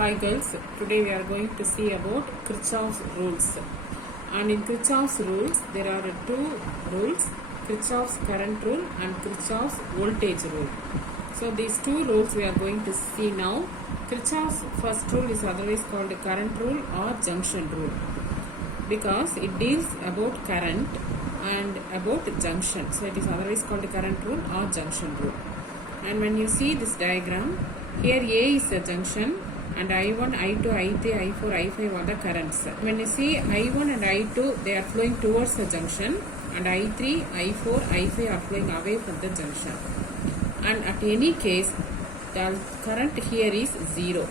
Hi girls, today we are going to see about Kirchhoff's rules. And in Kirchhoff's rules, there are two rules, Kirchhoff's current rule and Kirchhoff's voltage rule. So these two rules we are going to see now. Kirchhoff's first rule is otherwise called current rule or junction rule because it deals about current and about junction. So it is otherwise called current rule or junction rule. And when you see this diagram, here A is the junction and I1, I2, I3, I4, I5 are the currents. When you see I1 and I2, they are flowing towards the junction and I3, I4, I5 are flowing away from the junction. And at any case, the current here is 0.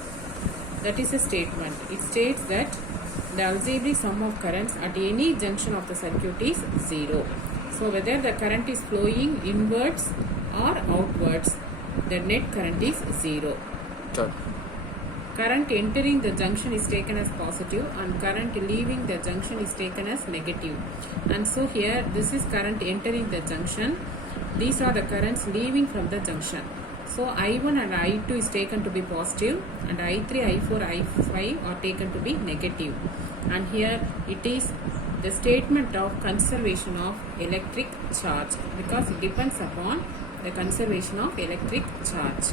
That is a statement. It states that the algebraic sum of currents at any junction of the circuit is 0. So whether the current is flowing inwards or outwards, the net current is 0. Sure. Current entering the junction is taken as positive and current leaving the junction is taken as negative. And so here this is current entering the junction. These are the currents leaving from the junction. So I1 and I2 is taken to be positive and I3, I4, I5 are taken to be negative. And here it is the statement of conservation of electric charge because it depends upon the conservation of electric charge.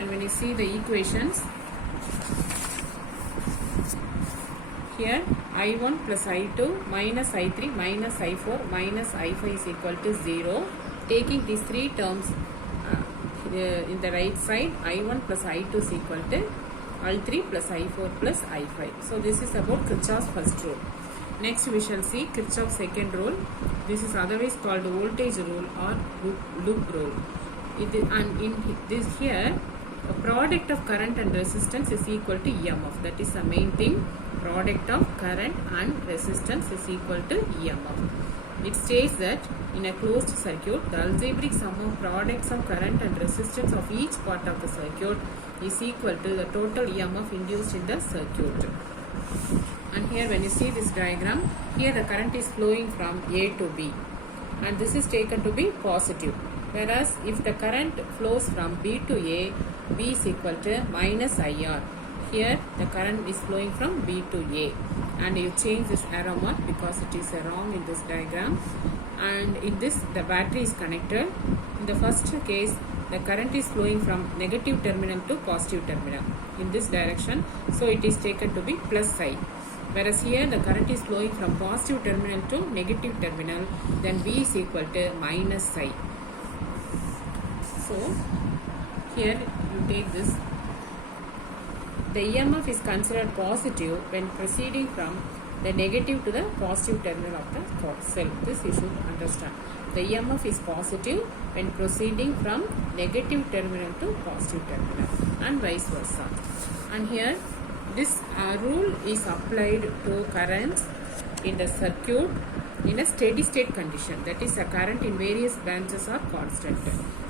And when you see the equations, here I1 plus I2 minus I3 minus I4 minus I5 is equal to 0. Taking these three terms in the right side, I1 plus I2 is equal to I3 plus I4 plus I5. So this is about Kirchhoff's first rule. Next we shall see Kirchhoff's second rule. This is otherwise called voltage rule or loop rule. And in this here, a product of current and resistance is equal to EMF. That is the main thing. Product of current and resistance is equal to EMF. It states that in a closed circuit, the algebraic sum of products of current and resistance of each part of the circuit is equal to the total EMF induced in the circuit. And here when you see this diagram, here the current is flowing from A to B and this is taken to be positive. Whereas if the current flows from B to A, B is equal to minus IR. Here the current is flowing from B to A and you change this arrow mark because it is wrong in this diagram. And in this the battery is connected. In the first case the current is flowing from negative terminal to positive terminal in this direction. So it is taken to be plus I. Whereas here the current is flowing from positive terminal to negative terminal, then V is equal to minus I. So here you take this. The EMF is considered positive when proceeding from the negative to the positive terminal of the cell. This you should understand. The EMF is positive when proceeding from negative terminal to positive terminal and vice versa. And here this rule is applied to currents in the circuit in a steady state condition. That is, the current in various branches are constant.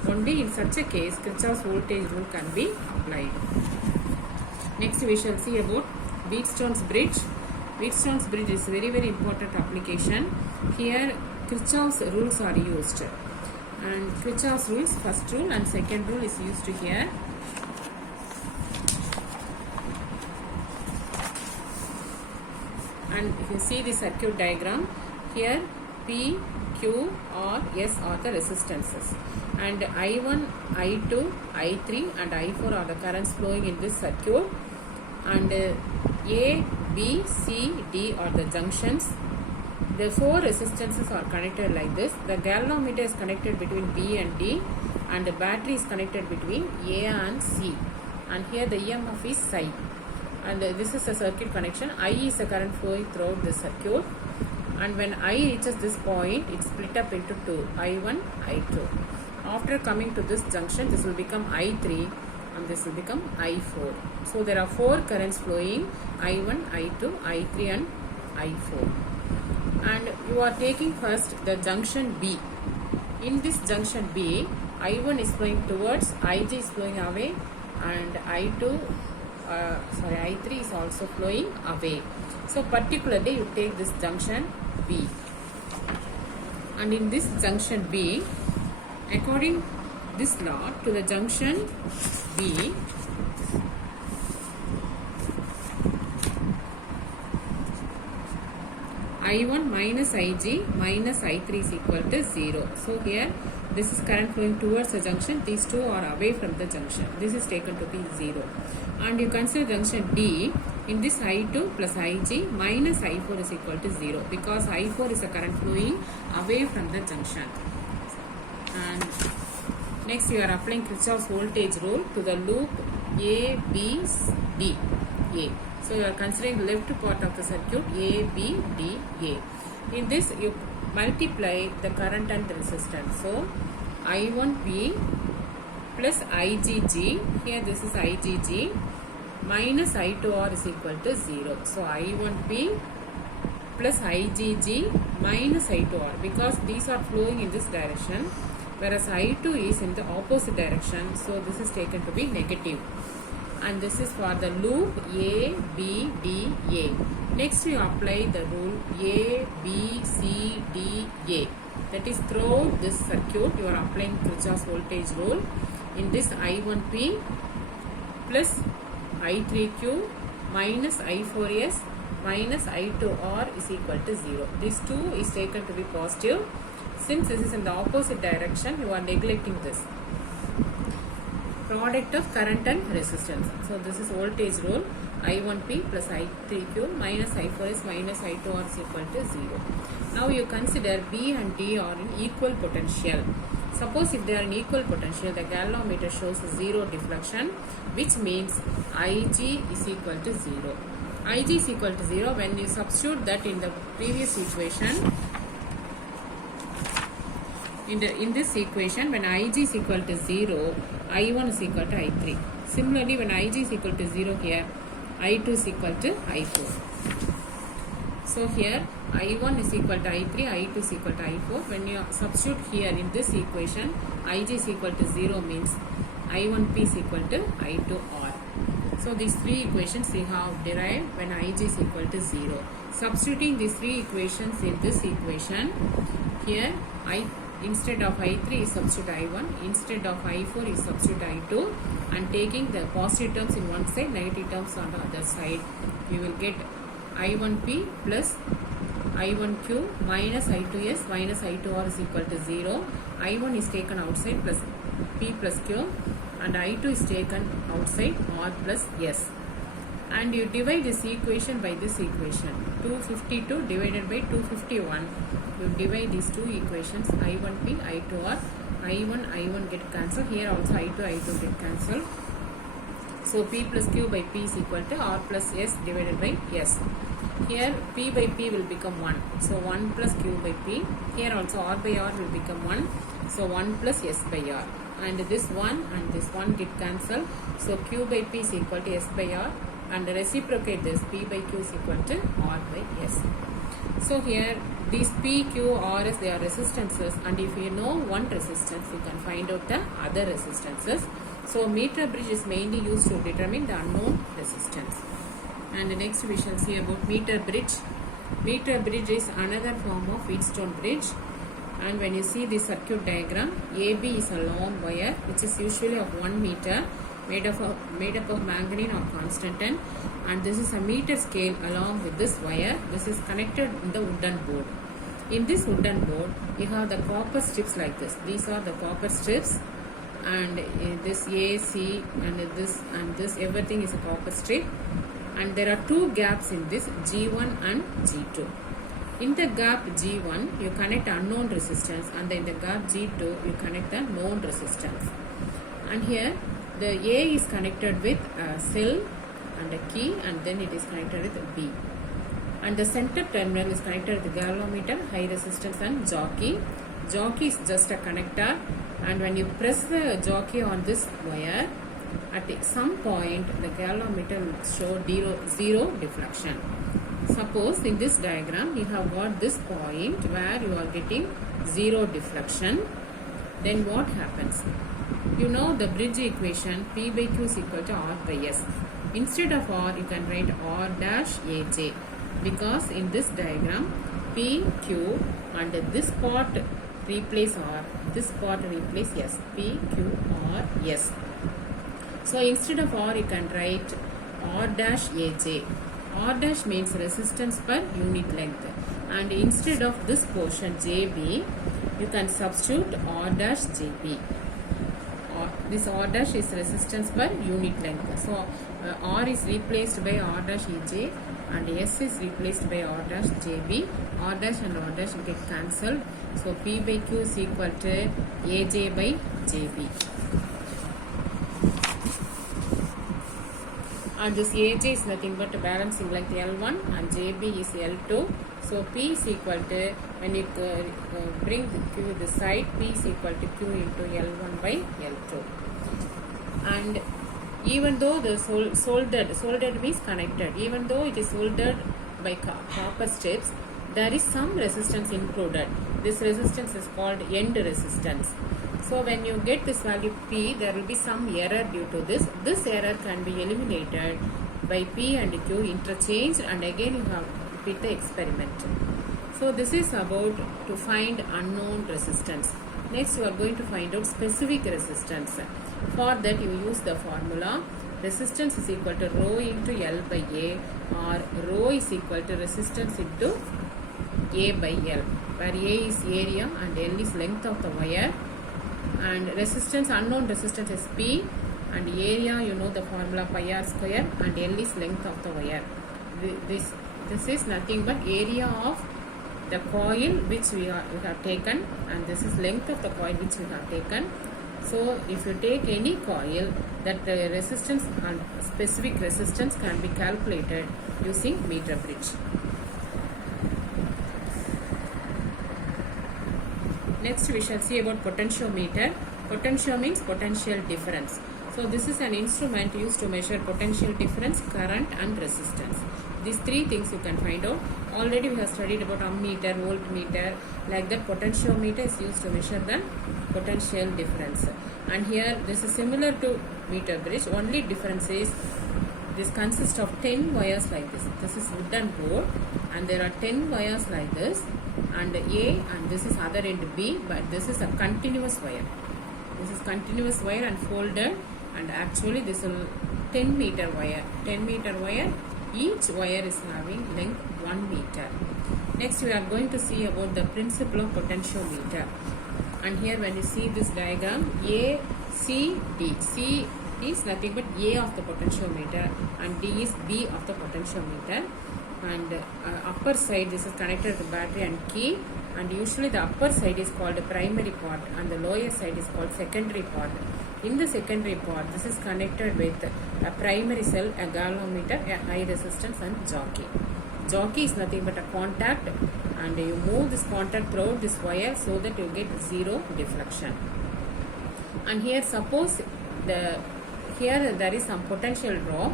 Only in such a case Kirchhoff's voltage rule can be applied. Next we shall see about Wheatstone's bridge. Wheatstone's bridge is very important application. Here Kirchhoff's rules are used. And Kirchhoff's rules, first rule and second rule is used here. And if you see the circuit diagram, here P, Q or S are the resistances. And I1, I2, I3 and I4 are the currents flowing in this circuit. And A, B, C, D are the junctions. The four resistances are connected like this. The galvanometer is connected between B and D and the battery is connected between A and C. And here the EMF is psi. And this is a circuit connection. I is the current flowing throughout the circuit. And when I reaches this point, it split up into two, I1, I2. After coming to this junction, this will become I3 and this will become I4. So there are four currents flowing, I1, I2, I3 and I4. And you are taking first the junction B. In this junction B, I1 is flowing towards, IJ is flowing away and I3 is also flowing away. So particularly you take this junction B. And in this junction B, according this law to the junction B, I1 minus Ig minus I3 is equal to 0. So here this is current flowing towards the junction. These two are away from the junction. This is taken to be 0. And you consider junction D. In this I2 plus Ig minus I4 is equal to 0 because I4 is a current flowing away from the junction. And next you are applying Kirchhoff's voltage rule to the loop A, B, D, A. So you are considering the left part of the circuit A, B, D, A. In this you multiply the current and the resistance. So I1P plus IGG, here this is IGG, minus I2R is equal to 0. So I1P plus IGG minus I2R, because these are flowing in this direction, whereas I2 is in the opposite direction. So this is taken to be negative. And this is for the loop A, B, D, A. Next you apply the rule A, B, C, D, A. That is throughout this circuit you are applying Kirchhoff's voltage rule. In this I1P plus I3Q minus I4S minus I2R is equal to 0. This 2 is taken to be positive. Since this is in the opposite direction, you are neglecting this. Product of current and resistance. So this is voltage rule. I1P plus I3Q minus I4S minus I2R is equal to 0. Now you consider B and D are in equal potential. Suppose if they are in equal potential, the galvanometer shows 0 deflection, which means Ig is equal to 0. Ig is equal to 0 when you substitute that in the previous equation. In this equation, when Ig is equal to 0, I1 is equal to I3. Similarly, when Ig is equal to 0 here, I2 is equal to I4. So here I1 is equal to I3, I2 is equal to I4. When you substitute here in this equation, Ig is equal to 0 means I1P is equal to I2R. So these three equations we have derived when Ig is equal to 0. Substituting these three equations in this equation, here instead of I3 is substitute I1, instead of I4 is substitute I2, and taking the positive terms in one side, negative terms on the other side, we will get I1P plus I1Q minus I2S minus I2R is equal to 0. I1 is taken outside plus P plus Q, and I2 is taken outside R plus S. And you divide this equation by this equation. 252 divided by 251. You divide these two equations, I1P, I2R. I1 get cancelled. Here also I2 get cancelled. So P plus Q by P is equal to R plus S divided by S. Here P by P will become 1. So 1 plus Q by P. Here also R by R will become 1. So 1 plus S by R. And this 1 and this 1 get cancelled. So Q by P is equal to S by R. And reciprocate this, P by Q is equal to R by S. So here these P, Q, RS, they are resistances, and if you know one resistance, you can find out the other resistances. So meter bridge is mainly used to determine the unknown resistance. And next we shall see about meter bridge. Meter bridge is another form of Wheatstone bridge. And when you see the circuit diagram, AB is a long wire which is usually of 1 meter, made up of manganese or constantan, and this is a meter scale along with this wire. This is connected in the wooden board. In this wooden board, you have the copper strips like this. These are the copper strips, and this A, C, and this everything is a copper strip. And there are two gaps in this, G1 and G2. In the gap G1, you connect unknown resistance, and in the gap G2, you connect the known resistance. And here the A is connected with a cell and a key, and then it is connected with B. And the center terminal is connected with the galvanometer, high resistance, and jockey. Jockey is just a connector, and when you press the jockey on this wire, at some point the galvanometer will show zero deflection. Suppose in this diagram you have got this point where you are getting zero deflection. Then what happens? You know the bridge equation, P by Q is equal to R by S. Instead of R, you can write R dash AJ, because in this diagram P, Q, and this part replace R, this part replace S. P, Q, R, S. So instead of R, you can write R dash AJ. R dash means resistance per unit length, and instead of this portion JB, you can substitute R dash JB. This R dash is resistance per unit length. So R is replaced by R dash EJ and S is replaced by R dash JB. R dash and R dash get cancelled. So P by Q is equal to AJ by JB. And this AJ is nothing but balancing length L1 and JB is L2. So P is equal to, when you bring the Q this side, P is equal to Q into L1 by L2. And even though the soldered means connected, even though it is soldered by copper strips, there is some resistance included. This resistance is called end resistance. So when you get this value P, there will be some error due to this. This error can be eliminated by P and Q interchange, and again you have to repeat the experiment. So this is about to find unknown resistance. Next you are going to find out specific resistance. For that you use the formula resistance is equal to rho into L by A, or rho is equal to resistance into A by L, where A is area and L is length of the wire, and resistance, unknown resistance is P, and area you know the formula pi r square, and L is length of the wire. This is nothing but area of the coil which we have taken, and this is length of the coil which we have taken. So if you take any coil, that the resistance and specific resistance can be calculated using meter bridge. Next we shall see about potentiometer. Potentio means potential difference. So this is an instrument used to measure potential difference, current and resistance. These three things you can find out. Already we have studied about ammeter, voltmeter. Like that, potentiometer is used to measure the potential difference. And here this is similar to meter bridge. Only difference is this consists of 10 wires like this. This is wooden board and there are 10 wires like this, and A, and this is other end B, but this is a continuous wire. This is continuous wire and folded, and actually this is 10 meter wire. 10 meter wire, each wire is having length 1 meter. Next we are going to see about the principle of potentiometer. And here when you see this diagram, A, C, D. C is nothing but A of the potentiometer and D is B of the potentiometer. And upper side, this is connected to battery and key, and usually the upper side is called primary part and the lower side is called secondary part. In the secondary part, this is connected with a primary cell, a galvanometer, a high resistance and jockey. Jockey is nothing but a contact, and you move this contact throughout this wire so that you get zero deflection. And here suppose here there is some potential drop.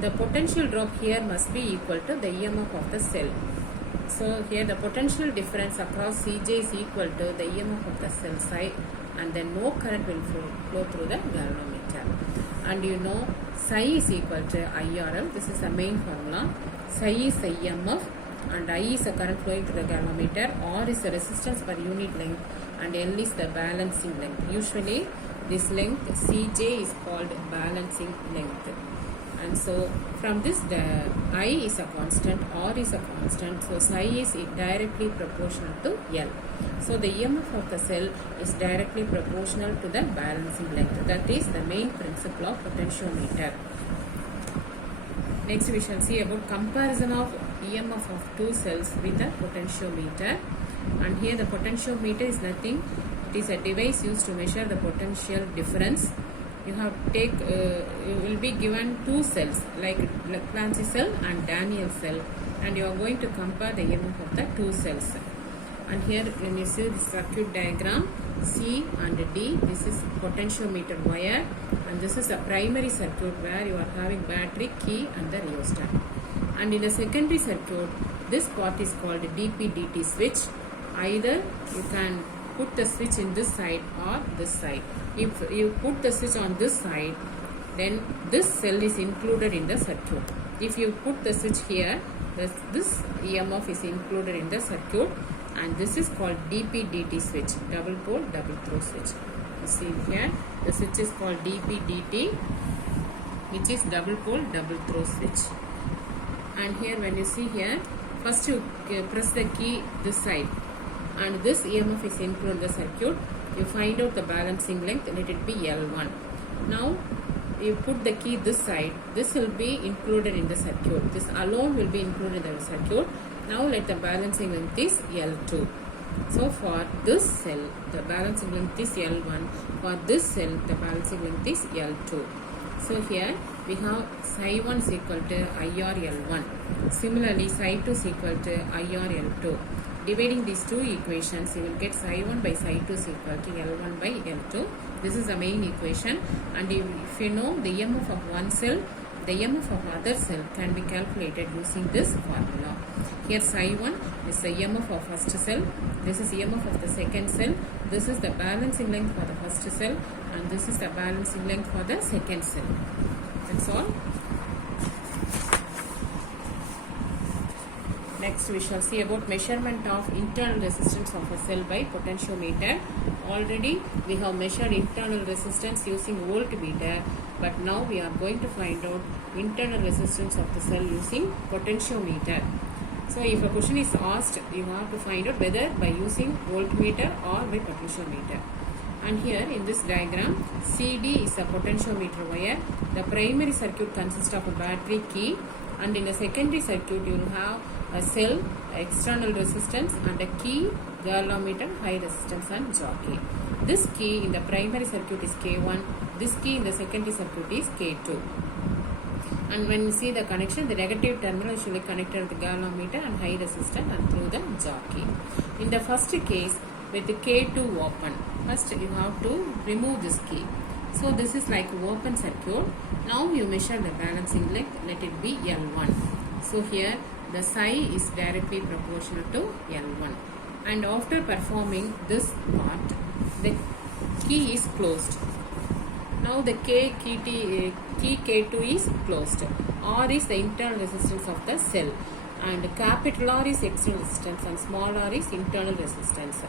The potential drop here must be equal to the EMF of the cell. So here the potential difference across Cj is equal to the EMF of the cell side, and then no current will flow through the galvanometer. And you know psi is equal to IRL. This is the main formula. Psi is the EMF and I is the current flowing to the galvanometer. R is the resistance per unit length and L is the balancing length. Usually this length Cj is called balancing length. And so from this the I is a constant, R is a constant, so psi is directly proportional to L. So the EMF of the cell is directly proportional to the balancing length. That is the main principle of potentiometer. Next we shall see about comparison of EMF of two cells with a potentiometer. And here the potentiometer is nothing. It is a device used to measure the potential difference. You have you will be given two cells like Planck cell and Daniell cell, and you are going to compare the EMF of the two cells. And here when you see the circuit diagram, C and D, this is potentiometer wire, and this is a primary circuit where you are having battery, key and the rheostat. And in the secondary circuit, this part is called DP/DT switch. Either you can put the switch in this side or this side. If you put the switch on this side, then this cell is included in the circuit. If you put the switch here, this EMF is included in the circuit, and this is called DP/DT switch, double pole double throw switch. You see here the switch is called DP/DT, which is double pole double throw switch. And here when you see here, First you press the key this side and this EMF is included in the circuit. You find out the balancing length, let it be L1. Now you put the key this side, this will be included in the circuit. This alone will be included in the circuit. Now let the balancing length is L2. So for this cell, the balancing length is L1. For this cell, the balancing length is L2. So here we have psi 1 is equal to IR L1. Similarly, psi 2 is equal to IR L2. Dividing these two equations, you will get psi 1 by psi 2 is equal to L1 by L2. This is the main equation. And if you know the EMF of one cell, the EMF of other cell can be calculated using this formula. Here psi 1 is the EMF of first cell. This is EMF of the second cell. This is the balancing length for the first cell. And this is the balancing length for the second cell. That's all. Next we shall see about measurement of internal resistance of a cell by potentiometer. Already we have measured internal resistance using voltmeter, but now we are going to find out internal resistance of the cell using potentiometer. So if a question is asked, you have to find out whether by using voltmeter or by potentiometer. And here in this diagram, CD is a potentiometer wire. The primary circuit consists of a battery, key, and in the secondary circuit you will have a cell, external resistance, and a key, galvanometer, high resistance, and jockey. This key in the primary circuit is K1. This key in the secondary circuit is K2. And when you see the connection, the negative terminal is usually connected to the galvanometer and high resistance and through the jockey. In the first case, with the K2 open, first you have to remove this key. So this is like open circuit. Now you measure the balancing length, let it be L1. So here the psi is directly proportional to L1. And after performing this part, the key is closed. Now the key K2 is closed. R is the internal resistance of the cell, and capital R is external resistance and small r is internal resistance.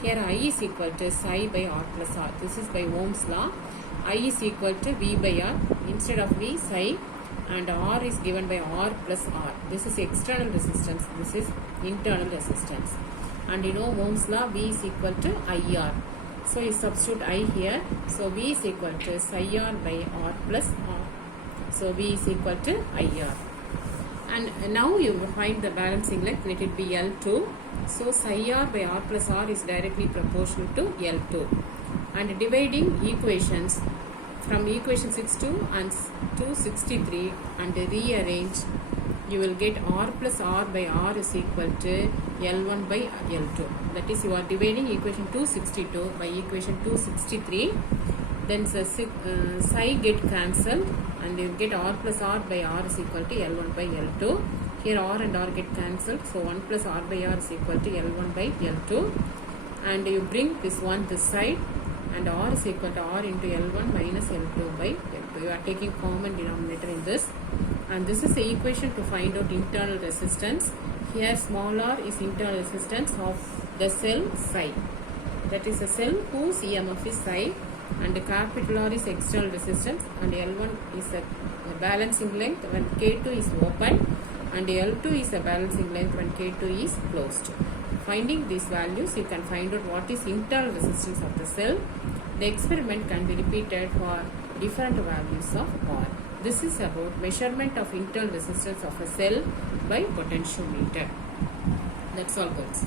Here I is equal to psi by R plus R. This is by Ohm's law. I is equal to V by R. Instead of V, psi, and R is given by R plus R. This is external resistance. This is internal resistance. And you know Ohm's law, V is equal to IR. So you substitute I here. So V is equal to psi R by R plus R. So V is equal to IR. And now you find the balancing length, let it be L2. So psi R by R plus R is directly proportional to L2. And dividing equations from equation 62 and 263 and rearrange, you will get R plus R by R is equal to L1 by L2. That is, you are dividing equation 262 by equation 263. Then psi get cancelled and you get R plus R by R is equal to L1 by L2. Here R and R get cancelled. So 1 plus R by R is equal to L1 by L2. And you bring this one this side, and R is equal to R into L1 minus L2 by L2. You are taking common denominator in this. And this is the equation to find out internal resistance. Here small r is internal resistance of the cell psi. That is a cell whose EMF is psi, and the capital R is external resistance, and L1 is a balancing length when K2 is open, and L2 is a balancing length when K2 is closed. Finding these values, you can find out what is internal resistance of the cell. The experiment can be repeated for different values of R. This is about measurement of internal resistance of a cell by potentiometer. That's all, girls.